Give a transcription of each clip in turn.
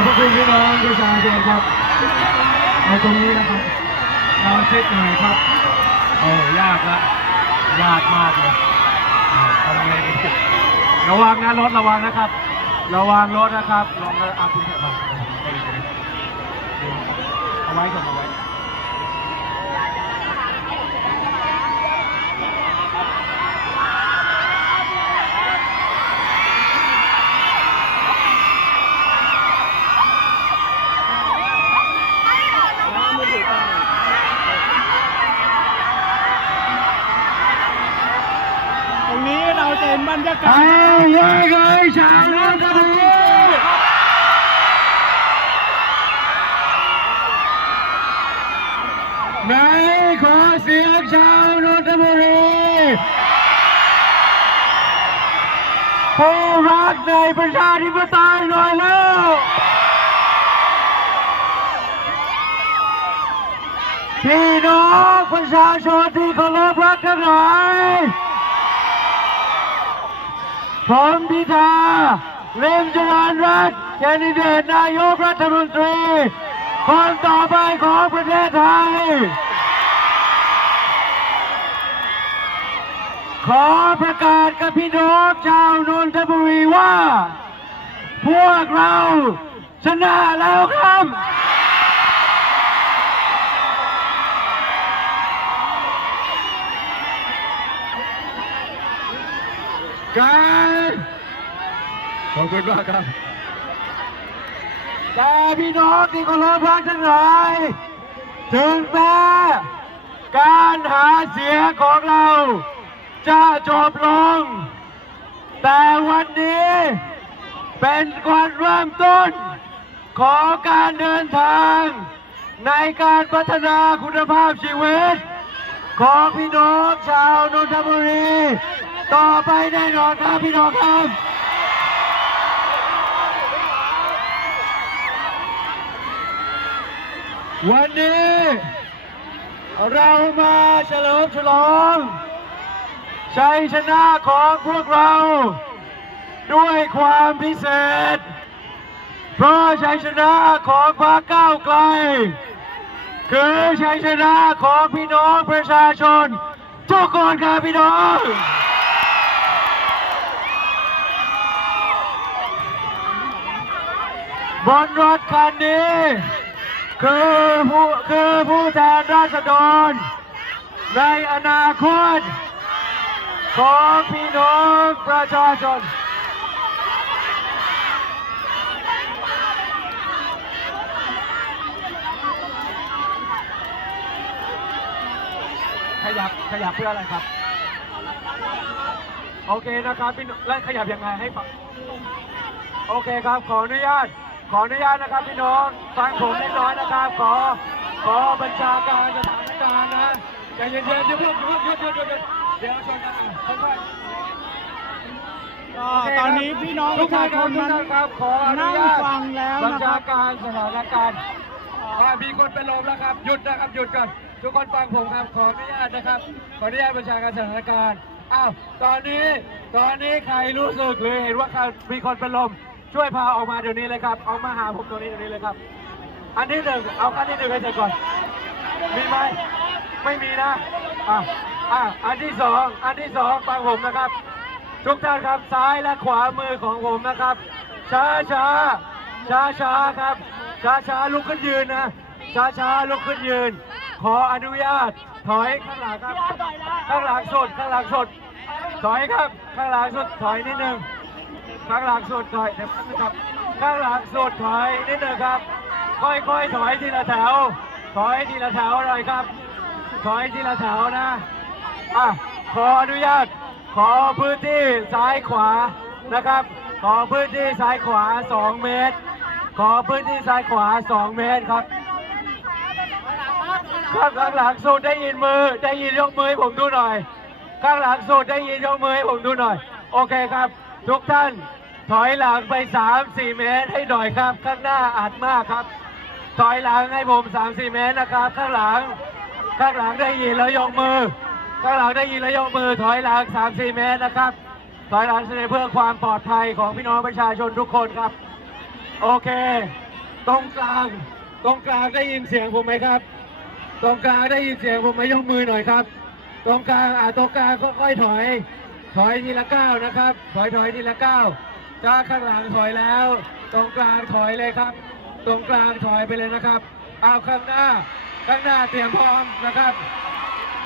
อบพระคุณพี่น้องประชาชนครับในตรงนี้นะครับเราเช็คหน่อยครับโอ้ยากละยากมากเลยอ่าทำไงดีระวังนะรถระวังนะครับ ระวังรถนะครับลองอาคุณเอาเอาไว้ก่อนเอาไว้ ตรงนี้ เห็นบรรยากาเอาไว้เลยชาวนนทบุรีไหนขอเสียงชาวนนทบุรีผู้รักในประชาธิปไตยหน่อยแล้วพี่น้องประชาชนที่เคารพรักทั้งหลาย ผมพิธาเล่มจรานรัตน์แคนดิเดตนายกรัฐมนตรี คนต่อไปของประเทศไทย ขอประกาศกับพี่น้องชาวนนทบุรีว่า พวกเราชนะแล้วครับ การขอบคุณมากครับแต่พี่น้องที่เคารพรักทั้งหลายถึงแม้การหาเสียงของเรา จะจบลง แต่วันนี้เป็นวันเริ่มต้น ของการเดินทาง ในการพัฒนาคุณภาพชีวิต ของพี่น้องชาวนนทบุรี ต่อไปแน่นอนครับพี่น้องครับวันนี้เรามาเฉลิมฉลองชัยชนะของพวกเรา ด้วยความพิเศษ เพราะชัยชนะของพรรคก้าวไกล คือชัยชนะของพี่น้องประชาชนทุกคนครับพี่น้อง บนรถคันนี้ คือผู้คือผู้แทนราษฎร ในอนาคต ของพี่น้องประชาชนขยับขยับเพื่ออะไรครับ โอเคนะครับพี่น้องและขยับยังไงให้ฟังโอเคครับขออนุญาต ขออนุญาตนะครับพี่น้องฟังผมนิดน้อยนะครับ ขอขอบัญชาการสถานการณ์นะใจเย็นๆเดี๋ยวเพิ่งหยุดหยุดหยุดหยุดหยุดเดี๋ยวชนกันอะค่อยก็โเคตอนนี้พี่น้องปทุระกท่าชาชคนนั้นนครับขออนุนั่งญาตฟังแล้วนะคชารับการสถานการณ์อ่ามีคนเป็นลมแล้วครับหยุดนะครับหยุดก่อนทุกคนฟังผมครับขออนุญาตนะครับขออนุญาตบัญชาการสถานการณ์อ้าวตอนนี้ตอนนี้ใครรู้สึกหรือเห็นว่าใครมีคนเป็นลม ช่วยพาออกมาเดี๋ยวนี้เลยครับ ออกมาหาผมตรงนี้เดี๋ยวนี้เลยครับ อันที่หนึ่งเอาขั้นที่หนึ่งให้เสร็จก่อน มีไหมไม่มีนะอะอะอันที่สองอันที่สองฟังผมนะครับ ทุกท่านครับซ้ายและขวามือของผมนะครับ ช้าช้าช้าช้าครับ ช้าช้าลุกขึ้นยืนนะช้าช้าลุกขึ้นยืน ขออนุญาต ถอยข้างหลังครับ ข้างหลังสุดข้างหลังสุดถอยครับ ข้างหลังสุดถอยนิดนึง ข้างหลังสุดถอยเดี๋ยวแป๊บนึงครับข้างหลังสุดถอยนิดนึงครับ ค่อยๆถอยทีละแถว ถอยทีละแถวหน่อยครับ ถอยทีละแถวนะอะขออนุญาต ขอพื้นที่ซ้ายขวานะครับ ขอพื้นที่ซ้ายขวา 2 เมตร ขอพื้นที่ซ้ายขวา 2 เมตรครับข้างข้างหลังสุดได้ยินมือได้ยินยกมือให้ผมดูหน่อย ข้างหลังสุดได้ยินยกมือให้ผมดูหน่อย โอเคครับ ทุกท่าน ถอยหลังไป 3-4 เมตรให้หน่อยครับ ข้างหน้าอัดมากครับ ถอยหลังให้ผม 3-4 เมตรนะครับ ข้างหลัง ข้างหลังได้ยินแล้วยกมือ ข้างหลังได้ยินแล้วยกมือ ถอยหลัง 3-4 เมตรนะครับ ถอยหลังเพื่อความปลอดภัยของพี่น้องประชาชนทุกคนครับ โอเค ตรงกลาง ตรงกลางได้ยินเสียงผมไหมครับ ตรงกลางได้ยินเสียงผมไหมยกมือหน่อยครับ ตรงกลางอ่าตรงกลางค่อยๆถอย ถอยทีละก้าวนะครับ ถอยถอยทีละก้าว จ้าข้างหลังถอยแล้ว ตรงกลางถอยเลยครับ ตรงกลางถอยไปเลยนะครับ เอาข้างหน้า ข้างหน้าเตรียมพร้อมนะครับ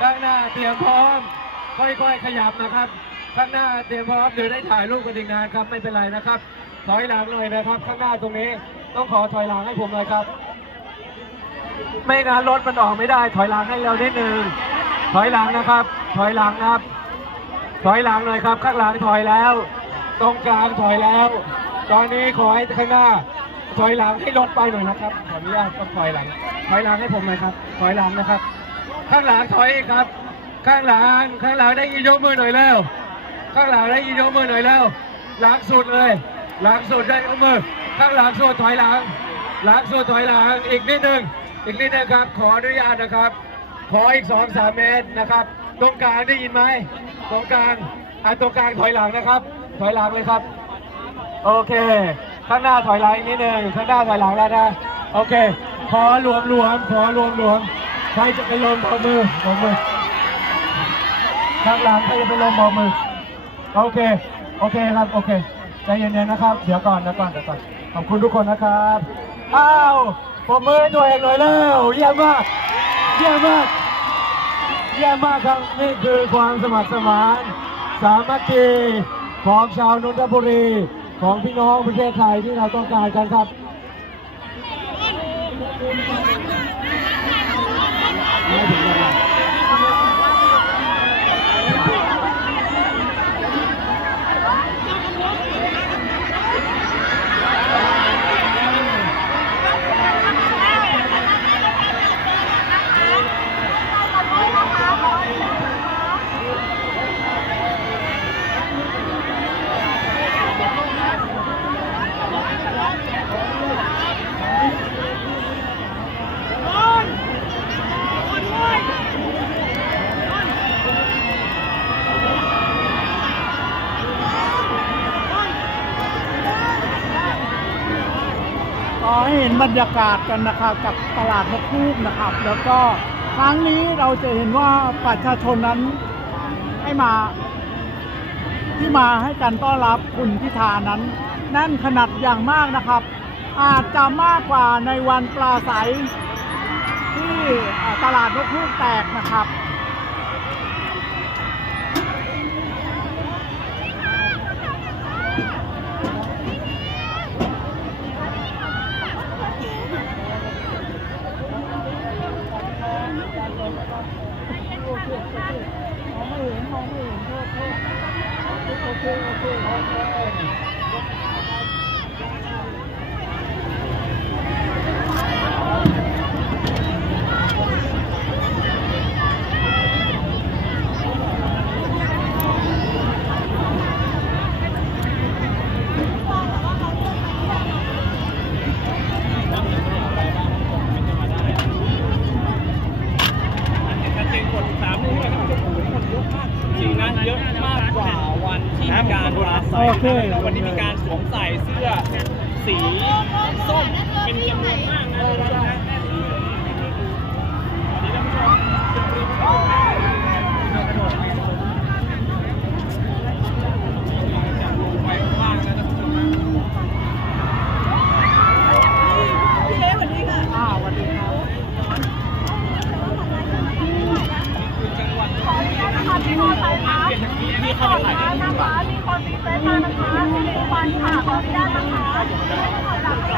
ข้างหน้าเตรียมพร้อม ค่อยๆขยับนะครับ ข้างหน้าเตรียมพร้อมเดี๋ยวได้ถ่ายรูปกันอีกนานครับไม่เป็นไรนะครับ ถอยหลังเลยนะครับ ข้างหน้าตรงนี้ต้องขอถอยหลังให้ผมเลยครับ ไม่งั้นรถมันออกไม่ได้ ถอยหลังให้เรานิดนึงถอยหลังนะครับ ถอยหลังนะครับ ถอยหลังหน่อยครับ ข้างหลังถอยแล้ว ตรงกลางถอยแล้ว ตอนนี้ขอให้ข้างหน้า ถอยหลังให้รถไปหน่อยนะครับ ขออนุญาตต้องถอยหลัง ถอยหลังให้ผมหน่อยครับ ถอยหลังนะครับ ข้างหลังถอยอีกครับ ข้างหลัง ข้างหลังได้ยินยกมือหน่อยแล้ว ข้างหลังได้ยินยกมือหน่อยแล้ว หลังสุดเลย หลังสุดได้ยกมือ ข้างหลังสุดถอยหลัง หลังสุดถอยหลัง อีกนิดหนึ่งอีกนิดหนึงครับ ขออนุญาตนะครับ ขออีกสองสามเมตรนะครับ ตรงกลางได้ยินไหม ตรงกลางอะตรงกลางถอยหลังนะครับ ถอยหลังเลยครับ โอเค ข้างหน้าถอยหลังอีกนิดหนึงข้างหน้าถอยหลังแล้วนะ โอเค ขอรวมรวมขอรวมรวมใครจะไปลงบอกมือบอกมือ ข้างหลังใครจะไปลงบอกมือ โอเค โอเคครับ โอเค ใจเย็นๆนะครับ เดี๋ยวก่อนเดี๋ยวก่อนเดี๋ยวก่อน ขอบคุณทุกคนนะครับ อ้าวปรบมือตัวเองหน่อยแล้วเยี่ยมมาก เยี่ยมมาก เยี่ยมมากครับ นี่คือความสมัครสมาน สามัคคี ของชาวนนทบุรีของพี่น้องประเทศไทยที่เราต้องการกันครับไม่ถึงเห็น บรรยากาศกันนะครับกับตลาดนกคูกนะครับ แล้วก็ครั้งนี้เราจะเห็นว่าประชาชนนั้นให้มา ที่มาให้การต้อนรับคุณพิธานั้นแน่นขนาดอย่างมากนะครับ อาจจะมากกว่าในวันปลาใสที่ตลาดนกคูกแตกนะครับ จริงนะเยอะมากกว่า วันที่มีการปราศัยโอเคแล้ววันนี้มีการสวมใส่เสื้อสีส้มเป็นจำนวนมากนะท่านผู้ชมนะสวัสดีท่านผู้ชมจุดบริเวณจากลงไปข้างล่างนะท่านผู้ชมนะ อ่าสวัสดีครับ จังหวัด นะคะมีคนไทยคะ มีคนนะนะคะมีคนมีเฟซมานะคะมีหนึ่งวันค่ะขออนุญาตนะคะ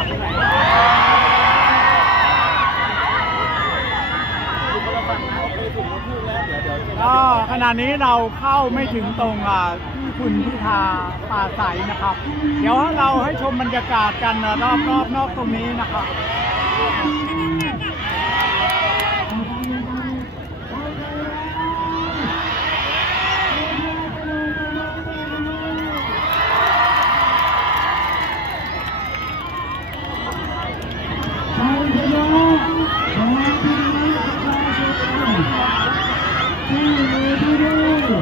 ก็ขณะนี้เราเข้าไม่ถึงตรงอ่าที่คุณพิธาป่าใสนะครับ เดี๋ยวเราให้ชมบรรยากาศกันรอบรอบๆนอกตรงนี้นะครับ ข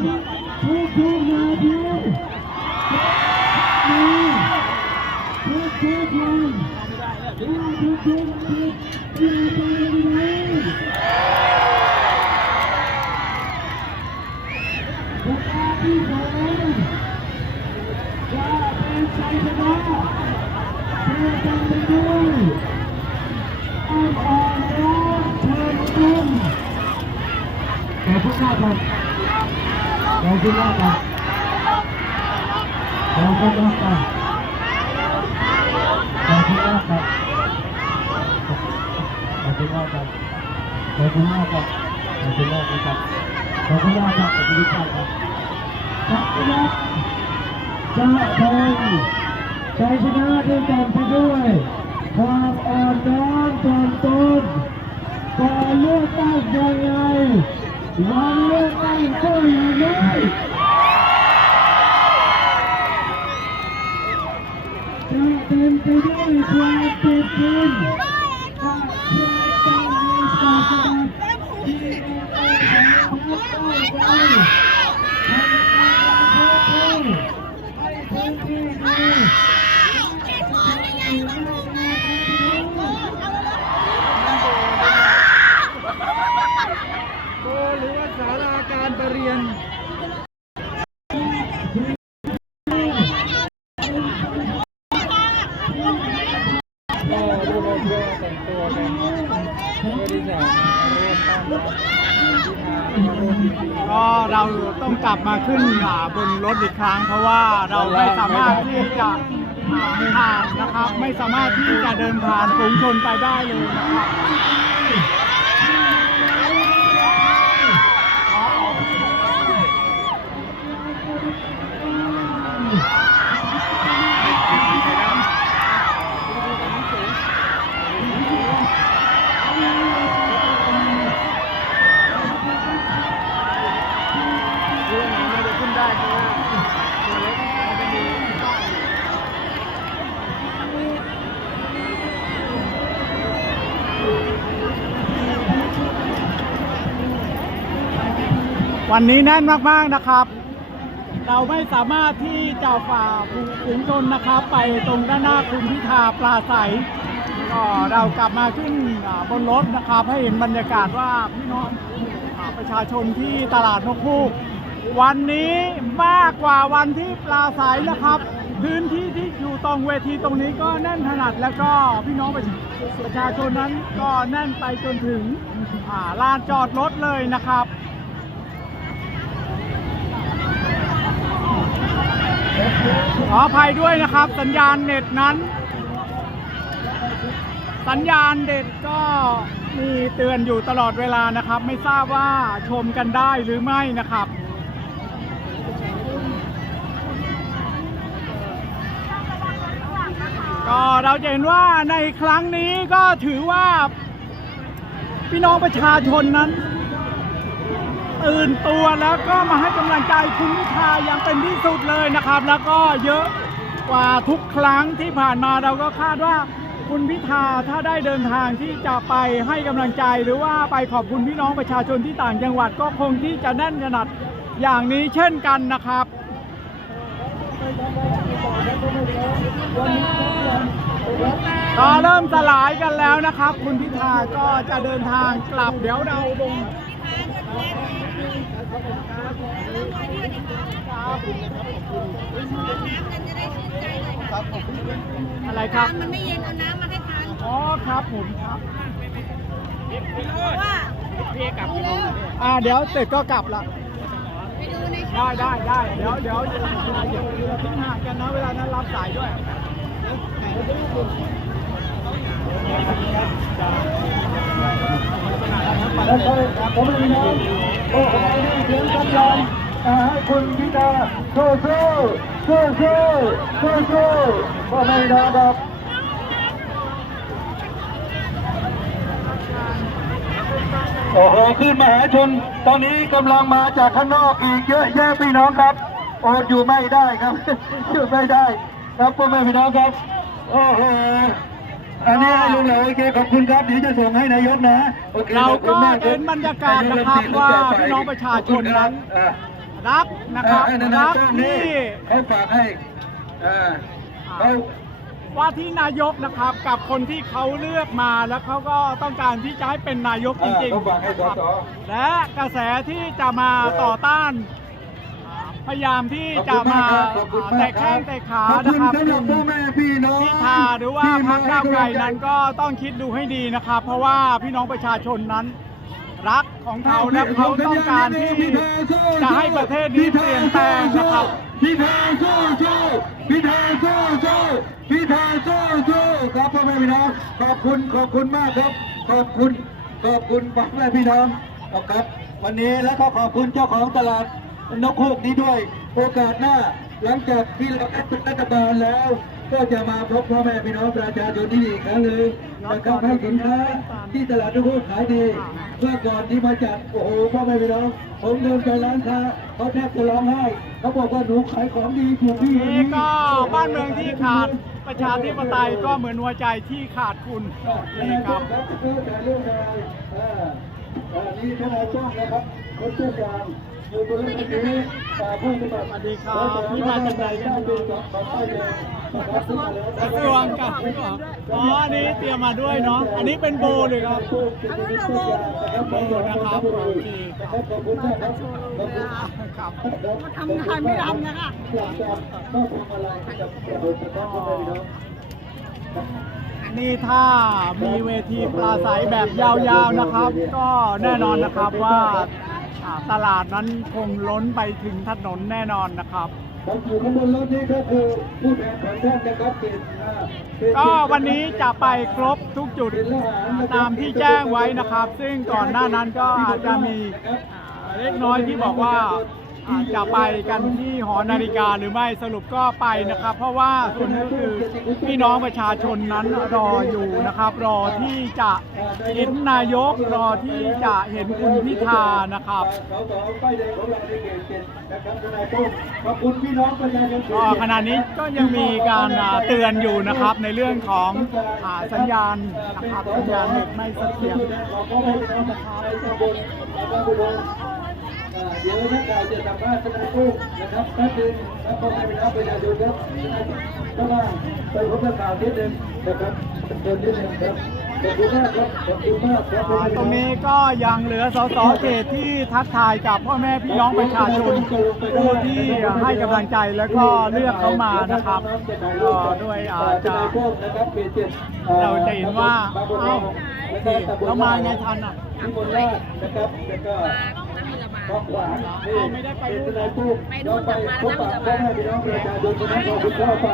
ทุกทุกนาทีทุกทุกวันทุกทุกทุกนาทีบุคคลที่สองจะเป็นชัยชนะเพื่อกันไปด้วยอ่อนอ่อนรักเชิญรุ่งแต่พวกเราครับ ขอบคุณมากครับขอบคุณมากครับขอบคุณมากครับขอบคุณทุกท่านครับขอบคุณมากจะทงชัยชนะด้วยกันไปด้วย ความอ่อนน้อมถ่อมตนก่อนเลือกตั้งยังไง วันเลือกตั้งก็อยู่เลยจะเต็มไปด้วยความตื่นเต้นจากเพื่อนเจ้าในศาสนาที่เราได้ทำได้ไปทำงานให้พื้นที่ดี โกหรือว่าสาราการประเรียน ก็เราต้องกลับ มาขึ้นบนรถอีกครั้ง เพราะว่าเราไม่สามารถที่จะผ่านนะครับ ไม่สามารถที่จะเดินผ่านฝูงชนไปได้เลยนะครับ วันนี้แน่นมากๆนะครับ เราไม่สามารถที่จะฝ่าฝูงชนนะครับ ไปตรงด้านหน้าคุณพิธาปลาใสก็เรากลับมาขึ้นบนรถนะครับ ให้เห็นบรรยากาศว่าพี่น้องประชาชนที่ตลาดนกฮูกวันนี้มากกว่าวันที่ปลาใสนะครับ พื้นที่ที่อยู่ตรงเวทีตรงนี้ก็แน่นขนาดแล้วก็พี่น้องประชาชนนั้นก็แน่นไปจนถึงลานจอดรถเลยนะครับ ขออภัยด้วยนะครับ สัญญาณเน็ตนั้น สัญญาณเด็ดก็มีเตือนอยู่ตลอดเวลานะครับ ไม่ทราบว่าชมกันได้หรือไม่นะครับก็เราจะเห็นว่าในครั้งนี้ก็ถือว่าพี่น้องประชาชนนั้น ตื่นตัวแล้วก็มาให้กำลังใจคุณพิธาอย่างเป็นที่สุดเลยนะครับ แล้วก็เยอะกว่าทุกครั้งที่ผ่านมาเราก็คาดว่าคุณพิธาถ้าได้เดินทางที่จะไปให้กำลังใจ หรือว่าไปขอบคุณพี่น้องประชาชนที่ต่างจังหวัดก็คงที่จะแน่นขนาดอย่างนี้เช่นกันนะครับก็เริ่มสลายกันแล้วนะครับ คุณพิธาก็จะเดินทางกลับเดี๋ยวเราลง อะไรครับ มันไม่เย็นเอาน้ำมาให้ทาน อ๋อครับผมครับเพราะว่าอ่าเดี๋ยวเสร็จก็กลับละไปดูในได้ได้ได้เดี๋ยวเดี๋ยวเดี๋ยวเดี๋ยวเราทิ้งห่างกันนะเวลานั้นรับสายด้วยแล้วก็ผมเองน้อง โอ้โหนี่เสียงกำลังให้คุณพิธาสู้สู้สู้สู้สู้สู้พ่อแม่นะครับโอ้โหขึ้นมหาชน ตอนนี้กำลังมาจากข้างนอกอีกเยอะแยะพี่น้องครับอดอยู่ไม่ได้ครับอยู่ไม่ได้ ครับพ่อแม่พี่น้องครับโอ้โห อันนี้ให้ลุงเหลยโอเคขอบคุณครับเดี๋ยวจะส่งให้นายกนะโอคเราขอบคุก็ณมคเห็นบรรยากาศนะครับว่าพี่น้องประชาชนนั้นอ่ารักนะครับอ่านั่นรักช่วงนี้ที่เขาฝากให้อ่าเขาว่าที่นายกนะครับกับคนที่เขาเลือกมาแล้วเขาก็ต้องการที่จะให้เป็นนายกจอ่าริงเขาฝากให้สๆครับสและกระแสที่จะมาต่อต้านอ่า พยายามที่จะมาขอบคุณมากแตครับกแข้งแตกขาขอบนะคุณครับสำหรับพ่อแม่พี่น้องพิธาหรือว่าพรรคก้าวไกลนั้นก็ต้องคิดดูให้ดีนะครับ เพราะว่าพี่น้องประชาชนนั้นรักของเขาและเขาต้องการที่จะให้ประเทศนี้เปลี่ยนแปลงนะครับพิธาสู้สู้พิธาสู้สู้พิธาสู้สู้ครับพ่อแม่พี่น้องขอบคุณขอบคุณมากครับ ขอบคุณขอบคุณพ่อแม่พี่น้องครับ วันนี้แล้วก็ขอบคุณเจ้าของตลาด นกฮูกนี้ด้วย โอกาสหน้า หลังจากที่เราเป็นรัฐบาลแล้ว ก็จะมาพบพ่อแม่พี่น้องประชาชนที่นี่อีกครั้งหนึ่งนะครับให้สินค้าที่ตลาดนกฮูกขายดีเมื่อก่อนที่มาจัดโอ้โหพ่อแม่พี่น้องผมเดินไปร้านค้าเขาแทบจะร้องไห้เขาบอกว่าหนูขายของดีถูกที่นี่ก็บ้านเมืองที่ขาดประชาธิปไตยก็เหมือนหัวใจที่ขาดคุณนี่ครับครับคือถ่ายรูปอะไรอ่าอ่านี่ทนายจ้างนะครับคนเชี่ยวชาญ อยู่บนรถคันนี้อ่าผู้สมัครสวัสดีครับนี่มาจากไหนกันดูสองสองป้ายแดงนะครับซึ่งมาแล้วกระทรวงกับอ๋ออันนี้เตรียมมาด้วยเนาะ อันนี้เป็นโบเลยครับโบนะครับโอเคครับขอบคุณมากรับทำงานไม่ทำนะคะหลังจากก็ทำอะไรกับประโยชน์ของพ่อแม่พี่น้องนี่ถ้ามีเวทีปราศัยแบบยาวๆนะครับ ก็แน่นอนนะครับว่า ตลาดนั้นคงล้นไปถึงถนนแน่นอนนะครับผมอยู่ข้างบนรถนี่ก็คือผู้แทนของท่านนะครับเขตห้าเขตก็วันนี้จะไปครบทุกจุดตามที่แจ้งไว้นะครับ ซึ่งก่อนหน้านั้นก็อาจจะมีอ่าเล็กน้อยที่บอกว่า อาจจะไปกันที่หอนาฬิกาหรือไม่สรุปก็ไปนะครับ เพราะว่าส่วนหนึงก็คือพี่น้องประชาชนนั้นรออยู่นะครับ รอที่จะเห็นนายกรอที่จะเห็นคุณพิธานะครับ สสป้ายแดงของเราในเขตเจ็ดนะครับทนายโต้งขอบคุณพี่น้องประชาชนก็ขณะนี้ก็ยังมีการอ่าเตือนอยู่นะครับในเรื่องของอาสัญญาณนะครับสัญญาณเน็ตไม่เสถียร ขอบคุณพี่น้องนะครับในตำบลนะครับอุดรอ่า เดี๋ยวนักข่าวจะสัมภาษณ์ทนายโต้นะครับแป๊บนึงแล้วพ่อแม่พี่น้องประชาชนครับก็มาไปพบนักข่าวนิดนึงนะครับเชิญนิดนึงครับขอบคุณมากครับขอบคุณมากครับพ่ออ่าแม่พี่ตรงนี้ก็ยังเหลือสสเขตที่ทักทายกับพ่อแม่พี่น้องประชาชนผู้ที่ให้กำลังใจแล้วก็เลือกเขามานะครับก็ด้วยอาจจะเราจะเห็นว่าเอ้าเรามาไงทันอะ ที่บนราชนะครับแล้วก็ข้อขวางนี่เป็นทนายปุ๊บเราไปพบปะพ่อแม่พี่น้องประชาชนคนนั้นขอคุณเข้าไป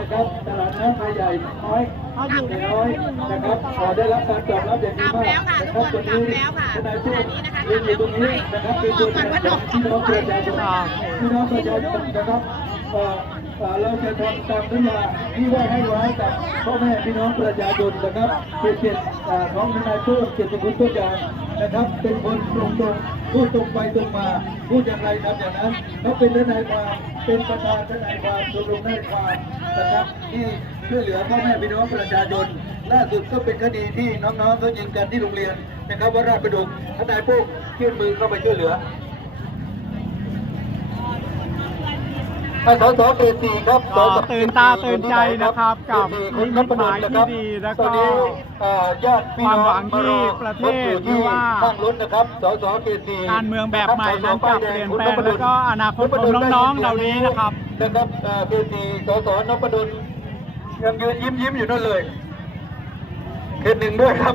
นะครับตลาดน้ำไทยใหญ่น้อยถ้าอยู่น้อยนะครับขอได้รับการตอบรับอย่างดีมากนะครับตรงนี้ทนายปุ๊บยืนอยู่ตรงนี้นะครับเป็นตัวแทนของพี่น้องประชาชนพี่น้องประชาชนนะครับเอ่อเอ่อเราจะทำตามสัญญาที่ได้ให้ไว้กับพ่อแม่พี่น้องประชาชนนะครับเป็นเจ็ดเอ่อของนายปุ๊บเจ็ดสกุลตัวอย่างนะครับ เป็นคนตรงตรงๆ พูดตรงไปตรงมา พูดอย่างไรทำอย่างนั้นเขาเป็นทนายความเป็นประธานทนายความชมรมทนายความนะครับที่ช่วยเหลือพ่อแม่พี่น้องประชาชนล่าสุดก็เป็นคดีที่น้องๆเขายิงกันที่โรงเรียนนะครับว่าราชประดุกทนายปุ๊บยื่นมือเข้าไปช่วยเหลือ สสเขตสี่ครับก็ตื่นตาตื่นใจนะครับกับนิมิตหมายที่ดีแล้วก็ตอนนี้เอ่อญาติพี่น้องความหวังที่ประเทศอยู่ที่ว่าข้างรถนะครับสสเขตสี่การเมืองแบบใหม่นั้นจะเปลี่ยนแปลงแล้วก็อนาคตของน้องๆเหล่านี้นะครับนะครับเอ่อเขตสี่สสนพดลยังยืนยิ้มยิ้มๆอยู่นั่นเลยเขตหนึ่งด้วยครับ